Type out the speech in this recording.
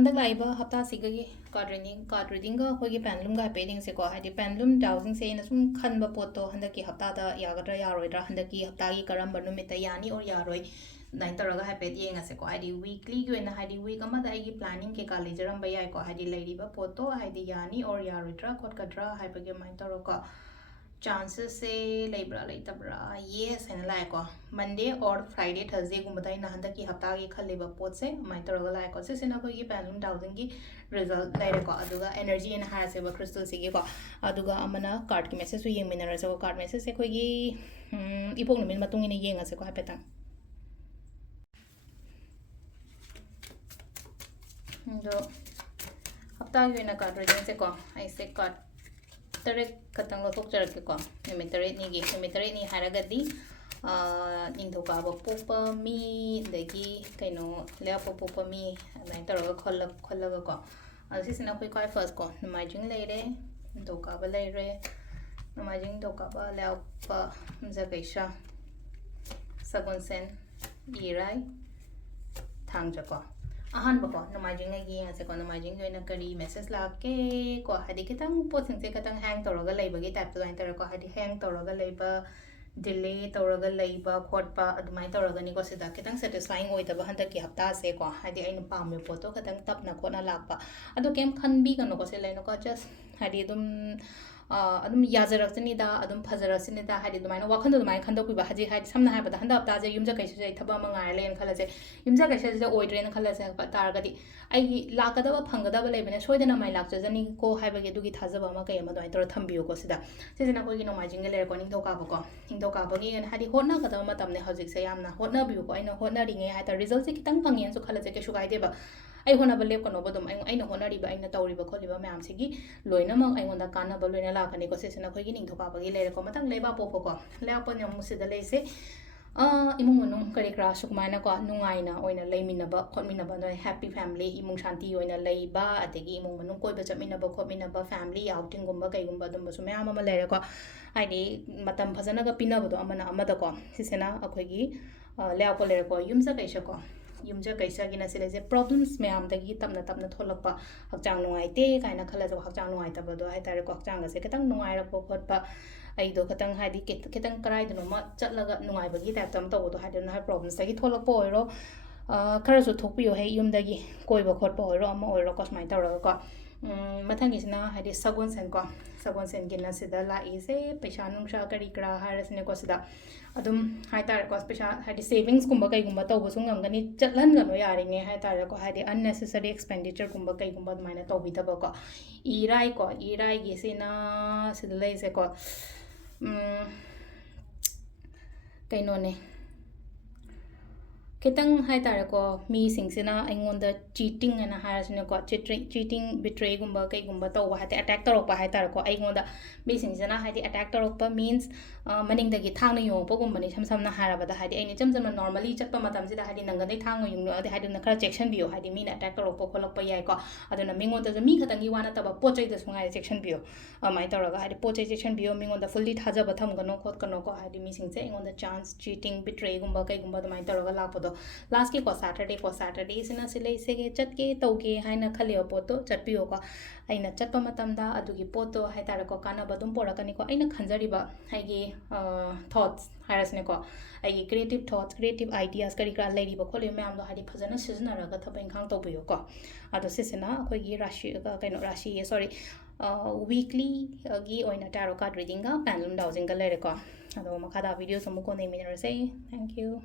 Handak laiba Haftagi card reading ga hogi pendulum ga pending se ko hadi pendulum dowsing se na sum khanba poto handaki haftada yagadra yaroidra handaki Haftagi karamba numita yani or yaroi nai taraga hapet yenga se ko hadi weekly gi na hadi week amada ai planning ke kali jaram ba yai ko hadi lairiba poto hadi yani or yaroidra khot kadra haipage mai taraka chances se labra tabra yes and like Monday or Friday Thursday gumada ina handa ki hafta gi khaliba pot se mai taraga like se sena ko gi pendulum dowsing gi result laire ko aduga energy and has se crystal se gi ko aduga amana card ki message su yeng minara se ko card message se ko gi ipok numin matung ina yenga se ko hapetang do hafta gi na card reading se ko ai se card Tarek katang lotok jarak ko nimitare ni haragadi ningthoka popa mi dagi kaino lepa popa mi nai taraga khollaga ko asi sina koi kai first ko namajing leire ningthoka ba leire namajing ningthoka ba lepa mjagaisha sagonsen irai thangja ko ahan bako namajing agi ase ko namajing goina kari message la ke ko hadi kitang pothing se katang hang toroga leiba gi type line tar ko hadi hang toroga leiba delay toroga leiba khotpa admai toroga ni ko sida kitang satisfying oi taba handa ki hafta se ko hadi aina pam photo katang tapna khona lakpa ado kem khanbi kano ko se laino ko just hadi adum yajarakni da adum phajarasni da hadi dumaina wakhan dumai khanda kuiba haji hadi samna ha bada handa apta je yumja kaise je thaba ma ngai len khala je yumja kaise je oidren khala je tar gadi ai lakada ba phangada ba lebene soidana mai lak jani ko haiba ge dugi thajaba ma kai ma doi tor thambiyo ko sida sesina ko gi no majing le ko ning doka ba ko ning doka ba gi hadi hotna kada ma tamne hojik se yamna hotna biu ko aina hotna ringe ha ta result se kitang phangen so khala je ke shugai de ba ai hona ba lep ko no ba dum ai na hona ri ba aina tawri ba kholi ba mayam se gi loina ma ai ngonda kana ba loina la kani ko sesina ko gi ning doka ba gi le ko matang leba po ko le apon yam musida le se imung manung kari kra sukmaina ko nungai na oina leimina ba khotmina ba noi happy family imung shanti oina leiba ategi imung manung koi ba chamina ba khotmina ba family outing gumba kai gumba dum ba sumya ma le ko aidi matam phajana ga pina ba do amana amada ko sisena akhoi gi le ko le ko yumsa kaisa ko yumja kaisa gi na sile je problems mayam dagi tapna tholakpa hakchang nungai te kaina khala jo hakchang nungai ta ba do hai tare ko hakchang ga se ketang nungai ra ko khotpa ai do katang hadi ketang karai do ma chatlaga nungai bagi type tam to do hadi na problems dagi tholakpa oiro khara so thokpiyo hai yum dagi koiba khotpa oiro ama oiro ko smai tawra ko mathang isna hadi sagon sen gi na sida la ise paisa nungsha kari kra harasne ko sida adum hai tar ko special hadi savings kumba kai gumba to busung ngani chatlan gano yari nge hai tar ko hadi unnecessary expenditure kumba kai gumba maina to bi taba ko irai gi sina sida lai se ko kaino ne kitang hai tar ko mi singsina aingonda cheating ana harasne ko cheating betray gumba kai gumba to wa hati attack torok pa hai tar ko aingonda mi singsina hadi attack torok pa means maning dagi thangna yong po gumba ni sam na harabada hadi aini cham normally chatpa matam sida hadi nangadai thang yung no hadi na khara section bio hadi mi na attack torok po kholak pa yai ko aduna mingonda mi khatangi wana taba pochai da sungai section bio mai toraga hadi pochai section bio mingonda fully thaja ba tham gano khot kano ko hadi mi singse aingonda chance cheating betray gumba kai gumba mai toraga lakpo last ki ko Saturday sina sile se ge chat ke to ge haina khaliyo poto chatpiyo ko aina chatpa matam da adugi poto hai tar ko kana badum porakani ko aina khanjari ba haigi thoughts harasne ko ai creative thoughts creative ideas kari kra lady ba khole me am do hadi phajana sizna raga thabai khang to biyo ko ado sesena khoi gi rashi ga kaino rashi sorry weekly gi oina tarot card reading ga pendulum dowsing ga lere ko ado makada video samu ko nei minarase thank you